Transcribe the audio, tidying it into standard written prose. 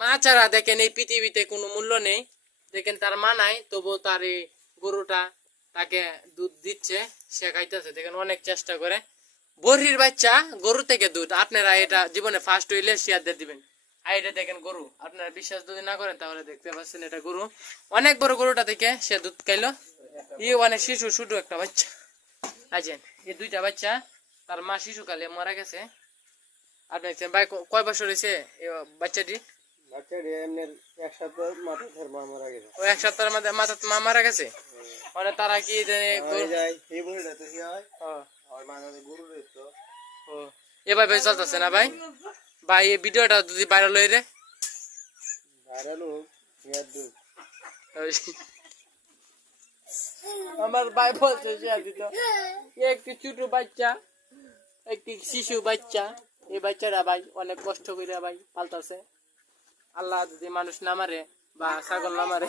মা ছাড়া দেখেন এই পৃথিবীতে কোনো মূল্য নেই। দেখেন তার মা নাই, তবুও তার এই গরুটা তাকে দুধ দিচ্ছে, সে খাইতেছে। দেখেন অনেক চেষ্টা করে। বড়ির বাচ্চা গরু থেকে দুধ, আপনারা এটা জীবনে ফার্স্ট হইলে শেয়ার দিয়ে দিবেন। আর এটা দেখেন গরু, আপনারা বিশ্বাস যদি না করেন তাহলে দেখতে পাচ্ছেন এটা গরু। অনেক বড় গরুটা থেকে সে দুধ খাইলো। অনেক শিশু ছোট একটা বাচ্চা আছেন, এই দুইটা বাচ্চা তার মা শিশুকালে মারা গেছে। আপনি দেখছেন ভাই কয় বছর হয়েছে বাচ্চাটি? ও এক সপ্তাহের মধ্যে মা মারা গেছে। মানে তারা কি এভাবে চলতেছে না ভাই? ভাই এই ভিডিওটা যদি ভাইরাল হয়ে রে, আমার ভাই বলছে একটি ছোট বাচ্চা, একটি শিশু বাচ্চা, এই বাচ্চারা ভাই অনেক কষ্ট করে ভাই পালতাছে। আল্লাহ যদি মানুষ না মারে বা ছাগল না মারে